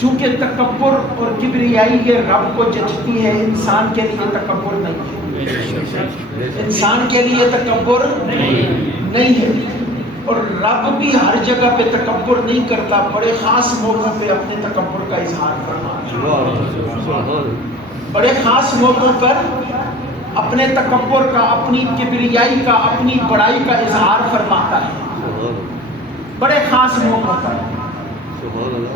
چونکہ تکبر اور کبریائی یہ رب کو جچتی ہے، انسان کے لیے تکبر نہیں ہے، انسان کے لیے تکبر نہیں ہے۔ اور رب بھی ہر جگہ پہ تکبر نہیں کرتا، بڑے خاص موقعوں پہ اپنے تکبر کا اظہار کرتا ہے، بڑے خاص موقعوں پر اپنے تکبر کا، اپنی کبریائی کا، اپنی بڑائی کا اظہار فرماتا ہے، بڑے خاص موقعوں پر۔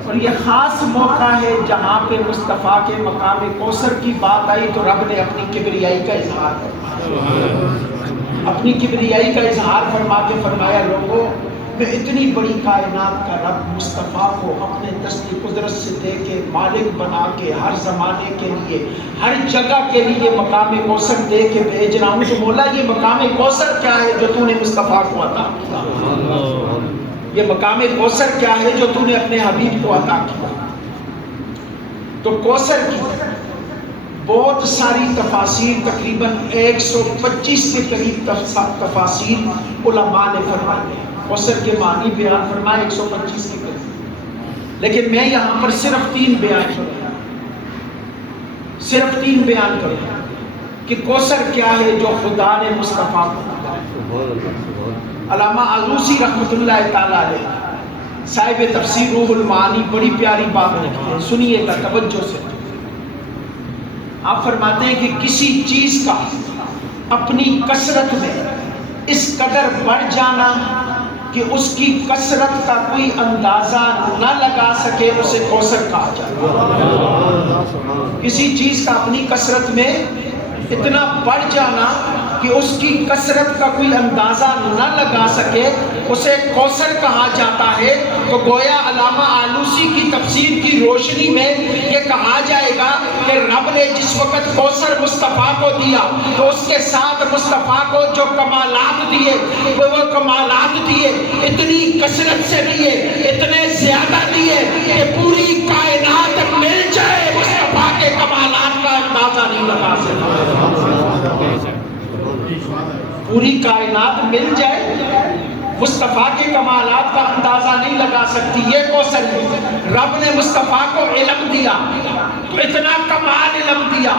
اور یہ خاص موقع ہے جہاں پہ مصطفیٰ کے مقام کوثر کی بات آئی تو رب نے اپنی کبریائی کا اظہار فرمایا، اپنی کبریائی کا اظہار فرما کے فرمایا لوگوں میں اتنی بڑی کائنات کا رب مصطفیٰ کو اپنے دستی قدرت سے دے کے مالک بنا کے ہر زمانے کے لیے ہر جگہ کے لیے مقام کوثر دے کے بھیج رہا ہوں، تو مولا یہ مقام کوثر کیا ہے جو تو نے مصطفیٰ کو عطا کیا؟ یہ مقام کوثر کیا ہے جو تو نے اپنے حبیب کو عطا کیا؟ تو کوثر کی بہت ساری تفاسیر، تقریباً 125 کے قریب تفاسیر علماء نے فرمائی ہیں، کوثر کے معنی بیان فرمائے 125 کے قریب، لیکن میں یہاں پر صرف 3 بیان کروں، صرف 3 بیان کروں کہ کوثر کیا ہے جو خدا نے مصطفیٰ کو دیا۔ علامہ آلوسی رحمۃ اللہ تعالیٰ علیہ صاحب تفسیر روح المعانی بڑی پیاری بات لکھتے ہیں، سنیے گا توجہ سے۔ آپ فرماتے ہیں کہ کسی چیز کا اپنی کثرت میں اس قدر بڑھ جانا کہ اس کی کثرت کا کوئی اندازہ نہ لگا سکے اسے کوثر کہا جاتا ہے۔ کسی چیز کا اپنی کثرت میں اتنا بڑھ جانا کہ اس کی کثرت کا کوئی اندازہ نہ لگا سکے اسے کوثر کہا جاتا ہے۔ تو گویا علامہ آلوسی کی تفسیر کی روشنی میں یہ کہا جائے گا کہ رب نے جس وقت کوثر مصطفیٰ کو دیا تو اس کے ساتھ مصطفیٰ کو جو کمالات دیے وہ کمالات دیے، اتنی کثرت سے دیے، اتنے زیادہ دیے کہ پوری کائنات مل جائے مصطفیٰ کے کمالات کا اندازہ نہیں لگا سکتا، پوری کائنات مل جائے مصطفیٰ کے کمالات کا اندازہ نہیں لگا سکتی۔ یہ کوثر ہے۔ رب نے مصطفیٰ کو علم دیا تو اتنا کمال علم دیا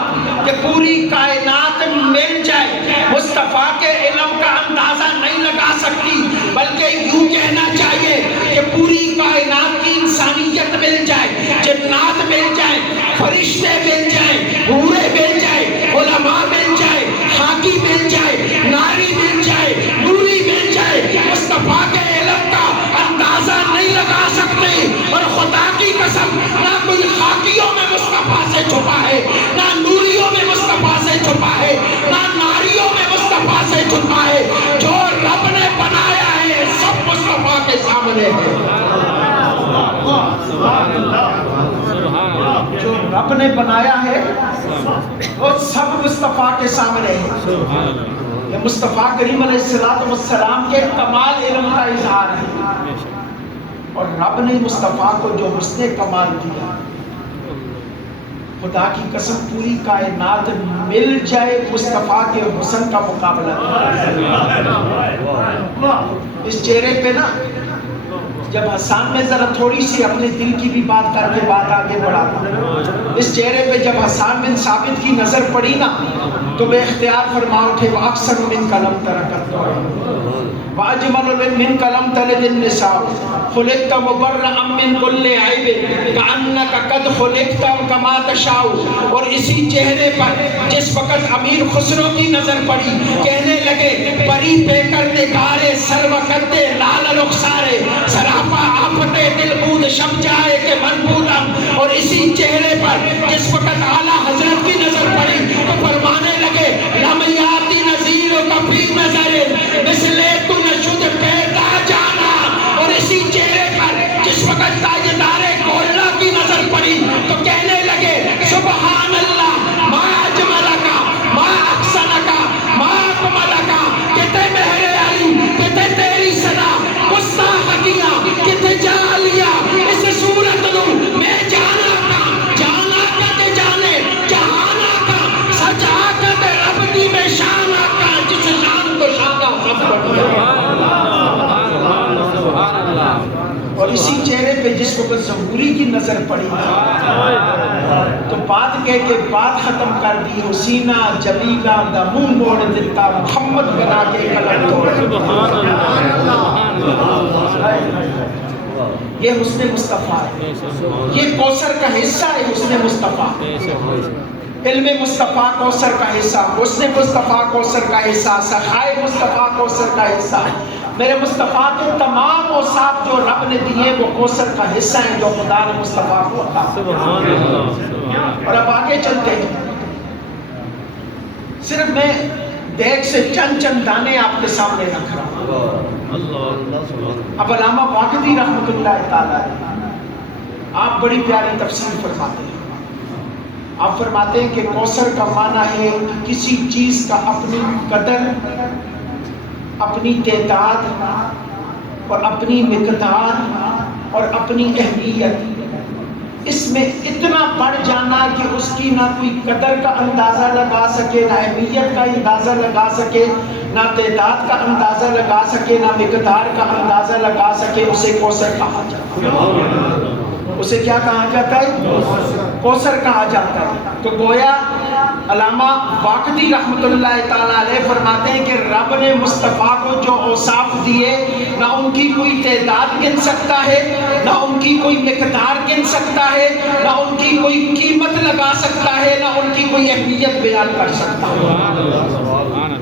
کہ پوری کائنات مل جائے مصطفیٰ کے علم کا اندازہ نہیں لگا سکتی، بلکہ یوں کہنا چاہیے کہ پوری کائنات کی انسانیت مل جائے، جنات مل جائیں، فرشتے مل جائیں، حوریں مل جائیں، علماء مل جائیں، حاکی مل جائے، ناری مل جائے، نوری مل جائے، مصطفیٰ کے علم کا اندازہ نہیں لگا سکتے۔ اور خدا کی قسم نہ کوئی حاکیوں میں مصطفیٰ سے چھپا ہے، نہ نوریوں میں مصطفیٰ سے چھپا ہے، نہ ناریوں میں مصطفیٰ سے چھپا ہے۔ جو رب نے بنایا ہے سب مصطفیٰ کے سامنے ہے، جو رب نے بنایا ہے وہ سب مصطفیٰ کے سامنے ہے۔ یہ مصطفیٰ کریم علیہ السلام کے کمال علم کا اظہار ہے، اور رب نے مصطفیٰ کو جو حسن کمال دیا، خدا کی قسم پوری کائنات مل جائے مصطفیٰ کے حسن کا مقابلہ اس چہرے پہ نا، جب حسان میں ذرا تھوڑی سی اپنے دل کی بھی بات کر کے بات آگے بڑھا، اس چہرے پہ جب حسان بن ثابت کی نظر پڑی نا تو بے اختیار فرما اٹھے وَأَحْسَنُ مِنْكَ لَمْ تَرَ وَأَجْمَلُ مِنْكَ لَمْ تَلِدِ النِّسَاءُ خُلِقْتَ مُبَرَّأً مِنْ كُلِّ عَيْبٍ كَأَنَّكَ قَدْ خُلِقْتَ كَمَا تَشَاءُ۔ اور اسی چہرے پر جس وقت امیر خسرو کی نظر پڑی کہنے لگے پری پہ کر نگارے سروقت لال رخسارے سراپا آفت دل بود شب جائے کہ منبودم۔ اور اسی چہرے پر جس وقت اعلیٰ حضرت کی نظر پڑی تو فرمانے لگے لم یاتی نظیر کا فی نظر مثل تو نشد پیدا جانا۔ اور اسی چہرے پر جس وقت تاجدار گولڈا کی نظر پڑی تو کہنے لگے سبحان اللہ ما اجملکا ما احسنکا ما اکملکا، کتے مہر علی کتے تیری صدا مستحقیاں کتے جالیا اس صورت نو میں جانا کا تے جا کی نظر پڑی تو بات کہہ کے بات ختم کر دی، حسینہ جلیلہ دا منہ موڑ دیتا محمد بنا کے قلم توڑ۔ یہ حسن مصطفیٰ ہے، یہ کوثر کا حصہ ہے حسن مصطفیٰ، علم مصطفیٰ کوثر کا حصہ، حسن مصطفیٰ کوثر کا حصہ، سخائے مصطفیٰ کوثر کا حصہ۔ میرے مصطفیٰ کے تمام اوصاف جو رب نے دیے وہ کوثر کا حصہ ہیں جو خدا نے مصطفیٰ کو عطا کیا۔ اور اب آگے چلتے ہیں، صرف میں دیکھ سے چند دانے آپ کے سامنے رکھ رہا ہوں۔ اب علامہ واقدی رحمت اللہ تعالیٰ آپ بڑی پیاری تفسیر فرماتے ہیں۔ آپ فرماتے ہیں کہ کوثر کا معنی ہے کہ کسی چیز کا اپنی قدر، اپنی تعداد اور اپنی مقدار اور اپنی اہمیت، اس میں اتنا بڑھ جانا کہ اس کی نہ کوئی قدر کا اندازہ لگا سکے، نہ اہمیت کا اندازہ لگا سکے، نہ تعداد کا اندازہ لگا سکے، نہ مقدار کا اندازہ لگا سکے، اسے کوثر کہا جاتا ہے۔ اسے کیا کہا جاتا ہے؟ کوثر کہا جاتا ہے۔ تو گویا علامہ واقدی رحمت اللہ تعالیٰ علیہ فرماتے ہیں کہ رب نے مصطفیٰ کو جو اوصاف دیے، نہ ان کی کوئی تعداد گن سکتا ہے، نہ ان کی کوئی مقدار گن سکتا ہے، نہ ان کی کوئی قیمت لگا سکتا ہے، نہ ان کی کوئی اہمیت بیان کر سکتا ہے۔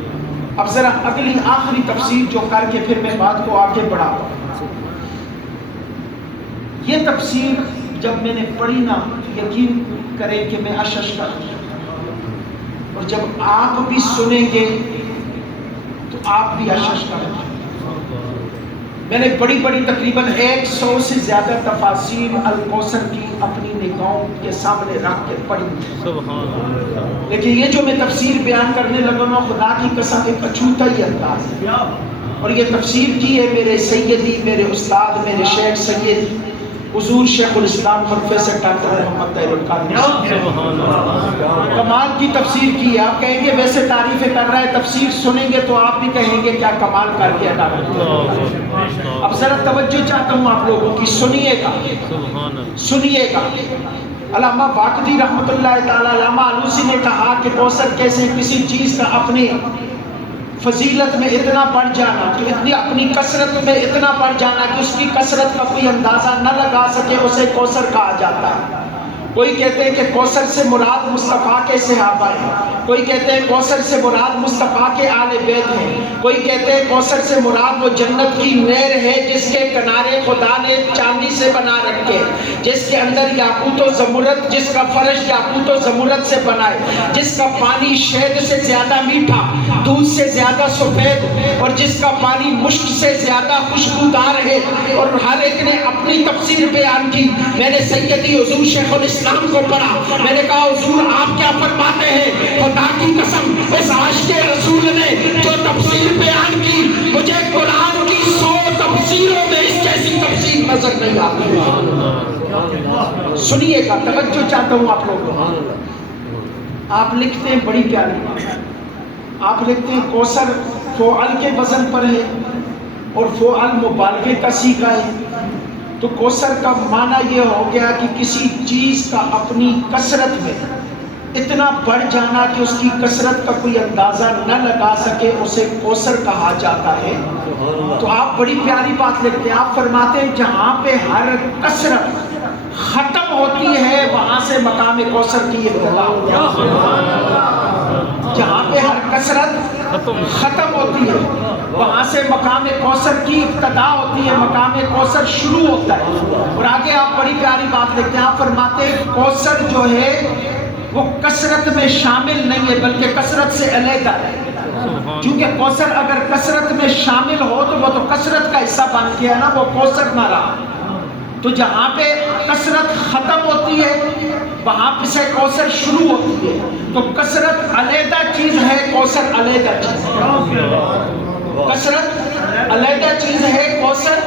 اب ذرا اگلی آخری تفسیر جو کر کے پھر میں بات کو آگے بڑھاتا ہوں۔ یہ تفسیر جب میں نے پڑھی نا، یقین کریں کہ میں اشش کر دیا، اور جب آپ بھی سنیں گے تو آپ بھی اشش کریں گے۔ میں نے بڑی تقریباً 100 سے زیادہ تفاسیر الکوثر کی اپنی نگاہوں کے سامنے رکھ کے پڑھی، لیکن یہ جو میں تفسیر بیان کرنے لگا نا، خدا کی قسم ایک اچھوتا ہی انداز ہے، اور یہ تفسیر کی ہے میرے سیدی، میرے استاد، میرے شیخ سید حضور شیخ الاسلام پروفیسر ڈاکٹر محمد طاہر القادری۔ کمال کی تفسیر کی ہے۔ آپ کہیں گے ویسے تعریفیں کر رہا ہے، تفسیر سنیں گے تو آپ بھی کہیں گے کیا کمال کر کے ادا کرتے۔ اب ذرا توجہ چاہتا ہوں آپ لوگوں کی، سنیے گا۔ علامہ واقدی رحمت اللہ تعالی، علامہ آلوسی نے کہا کہ کوثر کیسے کسی چیز کا اپنی فضیلت میں اتنا بڑھ جانا، کہ اتنی اپنی کثرت میں اتنا بڑھ جانا کہ اس کی کثرت کا کوئی اندازہ نہ لگا سکے، اسے کوثر کہا جاتا ہے۔ کوئی کہتے ہیں کہ کوثر سے مراد مصطفیٰ کے صحابہ ہیں، کوئی کہتے ہیں کوثر سے مراد مصطفیٰ کے آل بیت ہیں، کوئی کہتے ہیں کوثر سے مراد وہ جنت کی نہر ہے جس کے کنارے خدا نے چاندی سے بنا رکھے، جس کے اندر یاقوت و زمرد، جس کا فرش یاقوت و زمرد سے بنا ہے، جس کا پانی شہد سے زیادہ میٹھا، دودھ سے زیادہ سفید، اور جس کا پانی مشک سے زیادہ خوشبودار ہے۔ اور ہر ایک نے اپنی تفسیر بیان کی۔ میں نے سیدی حضور شیخ الاسلام کو پڑھا، میں نے کہا حضور آپ کیا فرماتے ہیں؟ خدا کی قسم اس عاشق رسول نے جو تفسیر بیان کی، مجھے قرآن کی 100 تفسیروں میں اس جیسی تفسیر نظر نہیں آتی۔ سنیے گا، توجہ چاہتا ہوں آپ لوگوں۔ آپ لکھتے ہیں بڑی پیاری بات، آپ لکھتے ہیں کوثر فعل کے وزن پر ہے اور فعل مبالغے کا صیغہ ہے۔ تو کوثر کا معنی یہ ہو گیا کہ کسی چیز کا اپنی کثرت میں اتنا بڑھ جانا کہ اس کی کثرت کا کوئی اندازہ نہ لگا سکے، اسے کوثر کہا جاتا ہے۔ تو آپ بڑی پیاری بات لکھتے ہیں، آپ فرماتے ہیں جہاں پہ ہر کثرت ختم ہوتی ہے وہاں سے مقام کوثر کی ابتدا ہوتی ہے۔ جہاں پہ ہر کثرت ختم ہوتی ہے وہاں سے مقام کوثر کی ابتدا ہوتی ہے، مقام کوثر شروع ہوتا ہے۔ اور آگے آپ بڑی پیاری بات لکھتے ہیں، آپ فرماتے ہیں کوثر جو ہے وہ کثرت میں شامل نہیں ہے بلکہ کثرت سے علیحدہ ہے، کیونکہ کوثر اگر کثرت میں شامل ہو تو وہ تو کثرت کا حصہ بن گیا نا، وہ کوثر نہ رہا۔ تو جہاں پہ کثرت ختم ہوتی ہے وہاں پہ سے کوثر شروع ہوتی ہے۔ تو کثرت علیحدہ چیز ہے، کوثر علیحدہ چیز ہے۔ کثرت علیحدہ چیز ہے، کوثر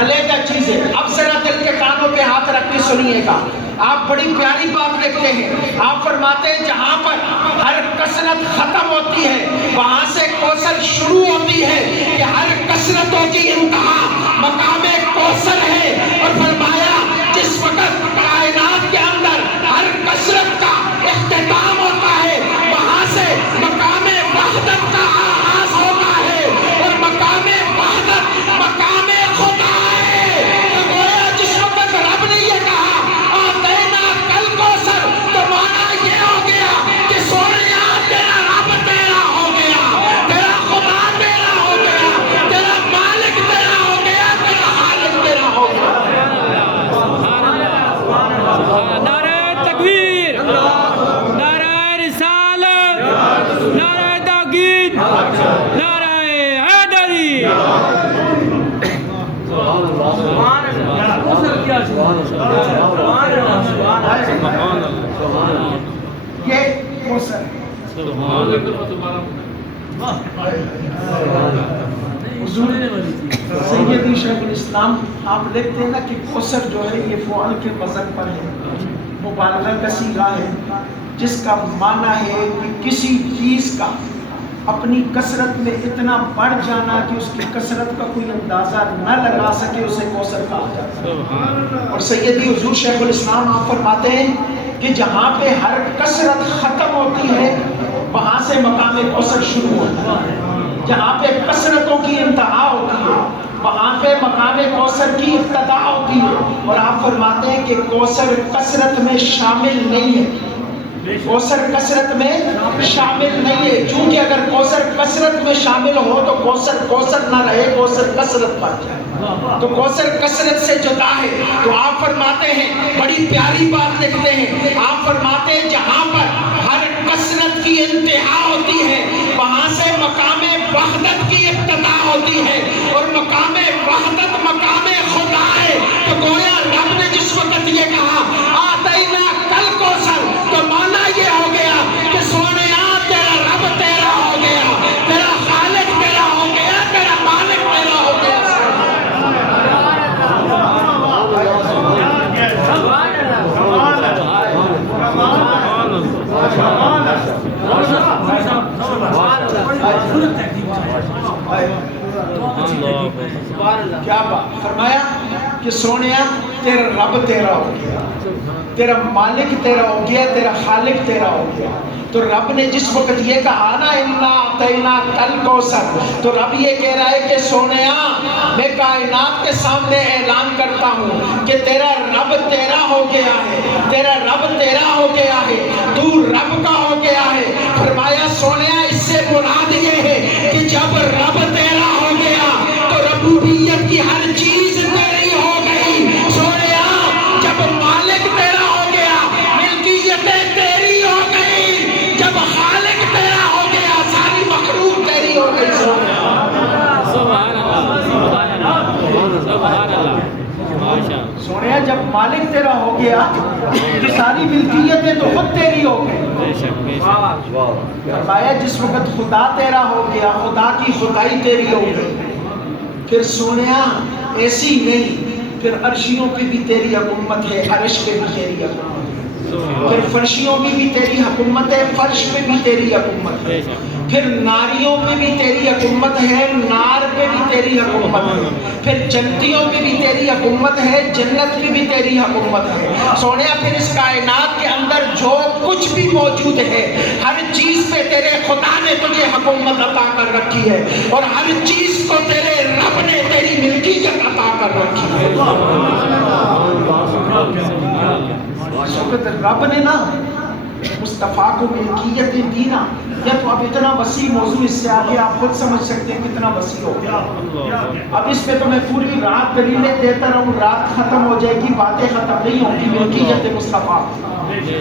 علیحدہ چیز ہے۔ اب ذرا دل کے کانوں پہ ہاتھ رکھ کے سنیے گا، آپ بڑی پیاری بات لکھتے ہیں، آپ فرماتے ہیں جہاں پر ہر کثرت ختم ہوتی ہے وہاں سے کوثر شروع ہوتی ہے، کہ ہر کثرتوں کی انتہا مقام کوثر ہے۔ اور فرمایا جس وقت کائنات کے اندر ہر کثرت کا اختتام ہوتا ہے وہاں سے مقام وحدت کا آغاز ہوتا ہے، اور مقام وحدت مقام خدا ہے۔ تو گویا جس وقت رب نے یہ کہا آتینا کل کوثر، تو معنی یہ ہو گیا کہ سونیا تیرا رب تیرا ہو گیا، تیرا خدا تیرا ہو گیا، تیرا مالک تیرا ہو گیا، تیرا خالق تیرا ہو گیا۔ نعرہ تکبیر، نعرہ رسالت، نعرہ تاکید، نعرہ حیدری۔ یہ کوثر ہے۔ حضور سیدی شیخ الاسلام آپ لکھتے ہیں نا کہ کوثر جو ہے یہ فعل کے وزن پر ہے، مبالغہ کا صیغہ ہے، جس کا معنی ہے کہ کسی چیز کا اپنی کثرت میں اتنا بڑھ جانا کہ اس کی کثرت کا کوئی اندازہ نہ لگا سکے، اسے کوثر کہا جاتا ہے۔ اور سیدی حضور شیخ الاسلام آپ فرماتے ہیں کہ جہاں پہ ہر کثرت ختم ہوتی ہے وہاں سے مقام کوثر شروع ہوتا ہے، جہاں پہ کثرتوں کی انتہا ہوتی ہے وہاں پہ مقام کوثر کی ابتدا ہوتی ہے۔ اور آپ فرماتے ہیں کہ کوثر کثرت میں شامل نہیں ہے، کوثر کثرت میں شامل نہیں ہے، چونکہ اگر کوثر کثرت میں شامل ہو تو کوثر نہ رہے، کوثر کثرت بن جائے، تو کوثر کثرت سے جدا ہے۔ تو آپ فرماتے ہیں بڑی پیاری بات لکھتے ہیں، آپ فرماتے ہیں جہاں پر ہر کثرت کی انتہا ہوتی ہے وہاں سے مقام وحدت کی ابتدا ہوتی ہے، اور مقام وحدت مقام خدا ہے۔ تو گویا رب نے جس وقت یہ کہا آتینا کل کوثر، تو معنی یہ ہو گیا کہ سونیا تیرا رب تیرا ہو گیا، تیرا خالق تیرا ہو گیا، تیرا مالک تیرا ہو گیا۔ کیا بات فرمایا کہ سونیا تیرا رب تیرا ہو گیا، تیرا مالک تیرا ہو گیا، تیرا خالق تیرا ہو گیا۔ تو رب نے جس وقت یہ کہا نا انا اعطینا کل کوثر، تو رب یہ کہہ رہا ہے کہ سونیا میں کائنات کے سامنے اعلان کرتا ہوں کہ تیرا رب تیرا ہو گیا ہے، تیرا رب تیرا ہو گیا ہے، تو رب کا ہو گیا ہے۔ فرمایا سونیا اس سے مراد یہ ہے کہ جب رب تیرا ہو گیا تو ربوبیت کی ہر چیز تیری ہو گئی۔ سونیا جب مالک تیرا ہو گیا ملکیتیں تیری ہو گئی، جب خالق تیرا ہو گیا ساری مخلوق تیری ہو گئی۔ سبحان اللہ، سبحان اللہ، سبحان اللہ، ماشاء اللہ۔ سونیا جب مالک تیرا ہو گیا تو ساری ملکیتیں تو خود تیری ہو گئی۔ بے شک، بے شک۔ فرمایا جس وقت خدا تیرا ہو گیا خدا کی خدائی تیری ہو گئی، پھر سونیا ایسی نہیں، پھر عرشیوں پہ بھی تیری حکومت ہے، عرش پہ بھی تیری حکومت ہے، پھر فرشیوں پہ بھی تیری حکومت ہے، فرش پہ بھی تیری حکومت ہے، پھر ناریوں پہ بھی تیری حکومت ہے، نار پہ بھی تیری حکومت ہے، پھر جنتیوں پہ بھی تیری حکومت ہے، جنت پہ بھی تیری حکومت ہے۔ سونیا پھر اس کائنات کے اندر جو کچھ بھی موجود ہے ہر چیز پہ تیرے خدا نے تجھے حکومت عطا کر رکھی ہے، اور ہر چیز کو تیرے رب نے تیری ملکیت عطا کر رکھی ہے۔ اس وقت رب نے نا مصطفیٰ کو ملکیت دی نا، یا تو اب اتنا وسیع موضوع، اس سے آگے آپ خود سمجھ سکتے ہیں کتنا وسیع ہو گیا۔ اب اس پہ تو میں پوری رات دلیلیں دیتا رہوں، رات ختم ہو جائے گی، باتیں ختم نہیں ہوں گی ملکیت مصطفیٰ۔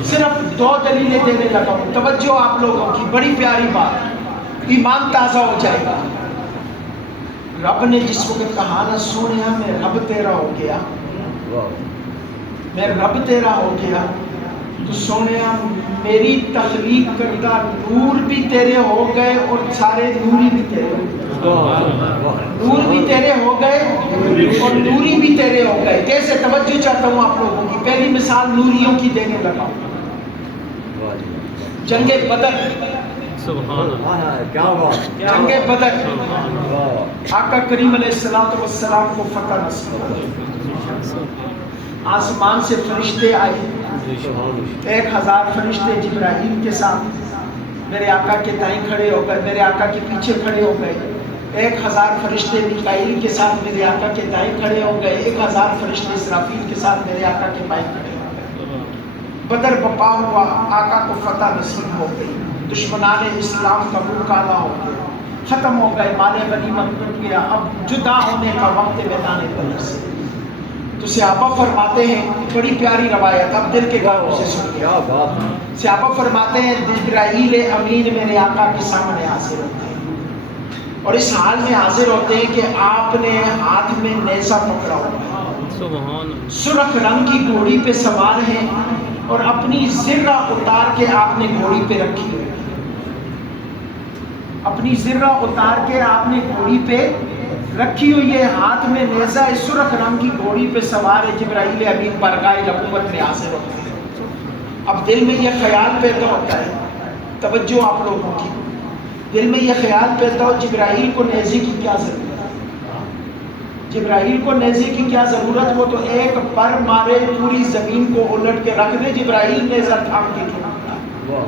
صرف 2 دلیلیں دینے لگا ہوں، توجہ آپ لوگوں کی، بڑی پیاری بات، ایمان تازہ ہو جائے گا۔ رب نے جس وقت کہا نا سونیا میں رب تیرا ہو گیا، میں رب تیرا ہو گیا، تو سونیا میری تخلیق کردہ نور بھی تیرے ہو گئے اور سارے نوری بھی تیرے ہو گئے، نور بھی تیرے ہو گئے اور نوری بھی تیرے ہو گئے۔ کیسے؟ توجہ چاہتا ہوں آپ لوگوں کی، پہلی مثال نوریوں کی دینے لگا ہوں۔ جنگ بدر، جنگ بدر آقا کریم علیہ السلام کو فتح نصیب ہو۔ آسمان سے فرشتے آئے، 1000 فرشتے جبرائیل کے ساتھ میرے آقا کے دائیں کھڑے ہو گئے، میرے آقا کے پیچھے کھڑے ہو گئے۔ 1000 فرشتے میکائیل کے ساتھ میرے آقا کے دائیں کھڑے ہو گئے، 1000 فرشتے اسرافیل کے ساتھ میرے آقا کے بائیں کھڑے ہو گئے۔ بدر بپا ہوا، آقا کو فتح نصیب ہو گئی، دشمنان اسلام کا منہ کالا ہو گیا، ختم ہو گئے، مال غنیمت لٹ گیا، اب جدا ہونے کا وقت میدان بدر سے۔ تو صحابہ فرماتے ہیں، بڑی پیاری روایت، اب دل کے گانوں سے سنیے۔ صحابہ فرماتے ہیں جبرائیل امین میرے آقا کے سامنے حاضر ہوتے ہیں، اور اس حال میں حاضر ہوتے ہیں کہ آپ نے ہاتھ میں نیزہ پکڑا ہوا ہے، سرخ رنگ کی گھوڑی پہ سوار ہیں، اور اپنی زرہ اتار کے آپ نے گھوڑی پہ رکھی ہوئی، اپنی زرہ اتار کے آپ نے گھوڑی پہ رکھی ہوئی ہے، ہاتھ میں نیزہ ہے، سرخ رنگ کی گھوڑی پہ سوار ہے، جبرائیل امین بارگاہ نبوت میں حاضر ہوتے ہیں۔ اب دل میں یہ خیال پیدا ہوتا ہے، توجہ آپ لوگوں کی، دل میں یہ خیال پیدا ہو جبرائیل کو نیزے کی کیا ضرورت ہے؟ جبرائیل کو نیزے کی کیا ضرورت؟ وہ تو ایک پر مارے پوری زمین کو الٹ کے رکھ دے، جبرائیل نیزہ تھام کے کیوں آتا؟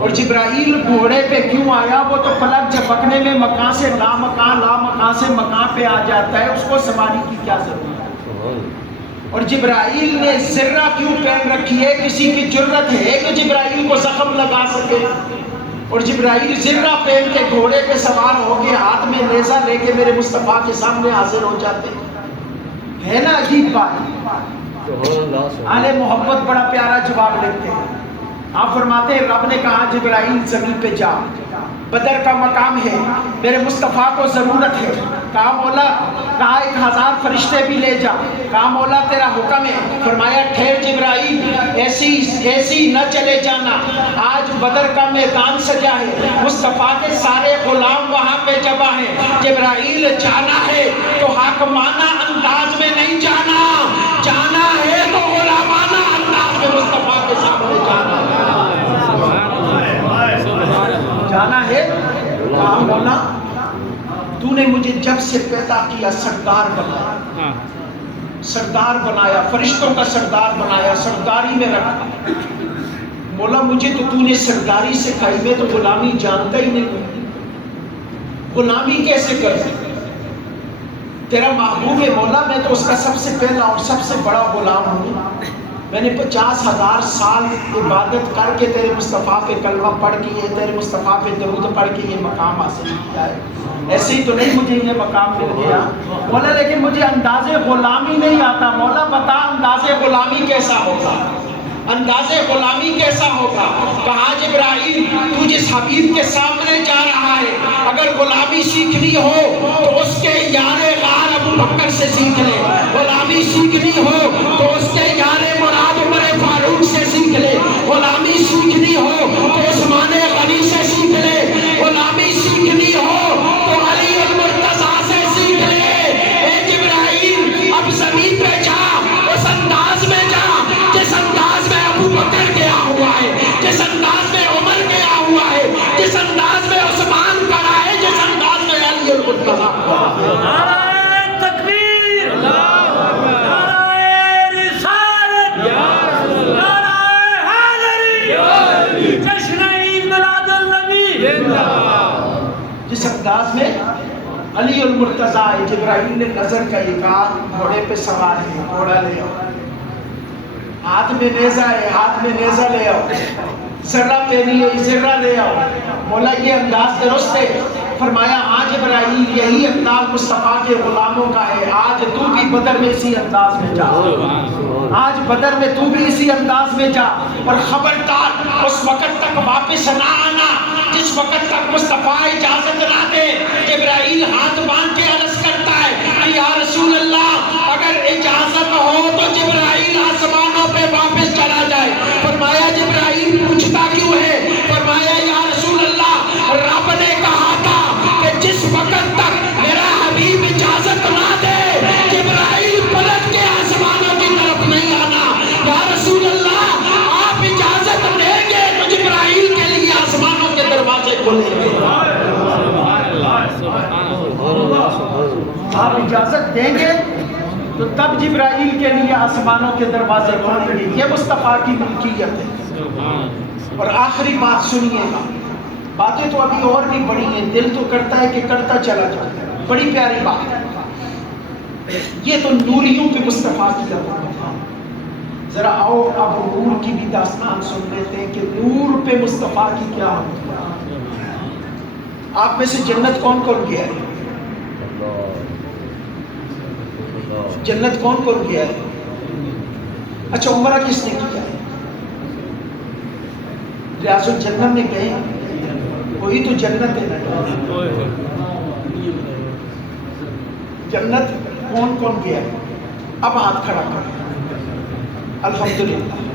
اور جبرائیل گھوڑے پہ کیوں آیا؟ وہ تو پلک جھپکنے میں مکان سے لامکان، لامکان سے مکان پہ آ جاتا ہے، اس کو سواری کی کیا ضرورت ہے؟ اور جبرائیل نے زرہ کیوں پہن رکھی ہے؟ کسی کی جرت ہے کہ جبرائیل کو زخم لگا سکے؟ اور جبرائیل زرہ پہن کے گھوڑے پہ سوار ہو کے ہاتھ میں نیزہ لے کے میرے مصطفیٰ کے سامنے حاضر ہو جاتے ہیں، ہے نا عجیب بات؟ اہل محبت بڑا پیارا جواب لیتے ہیں۔ آپ فرماتے ہیں رب نے کہا جبرائیل زمین پہ جا، بدر کا مقام ہے، میرے مصطفیٰ کو ضرورت ہے۔ کہا مولا، کہا 1000 فرشتے بھی لے جا، کہا مولا تیرا حکم ہے۔ فرمایا ٹھہر جبرائیل، ایسی نہ چلے جانا، آج بدر کا میدان سجا ہے، مصطفیٰ کے سارے غلام وہاں پہ جمع ہیں، جبرائیل جانا ہے تو حاکمانہ انداز میں نہیں جانا، جانا ہے تو غلامانہ انداز میں مصطفیٰ کے سامنے جانا ہے، جانا ہے۔ کہا مولا تو نے مجھے جب سے پیدا کیا سردار بنایا، سردار بنایا، فرشتوں کا سردار بنایا، سرداری میں رکھا، مولا مجھے تو نے سرداری سکھائی، میں تو غلامی جانتا ہی نہیں، غلامی کیسے کر تیرا محبوب ہے مولا، میں تو اس کا سب سے پہلا اور سب سے بڑا غلام ہوں، میں نے 50,000 سال عبادت کر کے تیرے مصطفیٰ پہ کلمہ پڑھ کے، یہ تیرے مصطفیٰ پہ درود پڑھ کے یہ مقام حاصل کیا ہے، ایسے ہی تو نہیں مجھے یہ مقام مل گیا مولا، لیکن مجھے انداز غلامی نہیں آتا، مولا بتا انداز غلامی کیسا ہوگا، انداز غلامی کیسا ہوگا؟ کہا جبرائیل تو جس حبیب کے سامنے جا رہا ہے، اگر غلامی سیکھنی ہو تو اس کے یار غار ابو بکر سے سیکھ لے، غلامی سیکھنی ہو تو اس کے یار مراد عمر فاروق سے سیکھ لے، غلامی سیکھنی ہو تو عثمان غنی سے سیکھ لے، غلامی سیکھنی ہو تو علی المرتضیٰ سے سیکھ لے۔ اے جبرائیل اب زمین پہ جا، اس انداز میں جا جس انداز میں ابو بکر گیا ہوا ہے، جس انداز میں عمر گیا ہوا ہے، جس انداز میں عثمان کھڑا ہے، جس انداز میں علی المرتضیٰ کھڑا ہے۔ جس انداز میں علی المرتضیٰ ہے، جبرائیل نے نظر کری، کہا گھوڑے پہ سوار ہے، گھوڑا لے آؤ، ہاتھ میں نیزہ ہے، ہاتھ میں نیزہ لے آؤ، زرہ پہنی ہے، زرہ لے آؤ، مولا یہ انداز درست ہے؟ فرمایا ہاں جبرائیل یہی انداز مصطفیٰ کے غلاموں کا ہے، آج تو بھی بدر میں اسی انداز میں جا، آج بدر میں تو بھی اسی انداز میں جا، اور خبردار اس وقت تک واپس نہ آنا جس وقت تک مصطفیٰ اجازت نہ دے۔ جبرائیل ہاتھ باندھ کے عرض کرتا ہے کہ یا رسول اللہ اگر اجازت ہو تو جبرائیل آسمانوں پہ واپس چلا جائے۔ فرمایا جبرائیل پوچھتا کیوں ہے؟ فرمایا یا رسول اللہ رب نے کہا تھا کہ جس وقت تک میرا حبیب اجازت نہ دے جبرائیل پلٹ کے آسمانوں کی طرف نہیں آنا۔ یا رسول اللہ آپ اجازت دیں گے تو جبرائیل کے لیے آسمانوں کے دروازے کھولیں گے۔ آپ اجازت دیں گے تو تب جبرائیل کے لیے آسمانوں کے دروازے کھولیں گے. یہ مصطفیٰ کی ملکیت ہے. سبحان اور آخری بات سنیے گا. باتیں تو ابھی اور بھی بڑی ہیں, دل تو کرتا ہے کہ کرتا چلا جاتا ہے. بڑی پیاری بات ہے. یہ تو نوریوں کے مصطفیٰ کی حکومت ہے. ذرا آؤ اب نور کی بھی داستان سن لیتے ہیں کہ نور پہ مصطفیٰ کی کیا حکومت ہے. آپ میں سے جنت کون کون گیا ہے؟ جنت کون کون گیا ہے؟ اچھا عمرہ کس نے کیا ہے؟ ریاض الجنت میں گئے, وہی تو جنت ہے نا. جنت کون کون گیا ہے؟ اب ہاتھ کھڑا کر. الحمدللہ.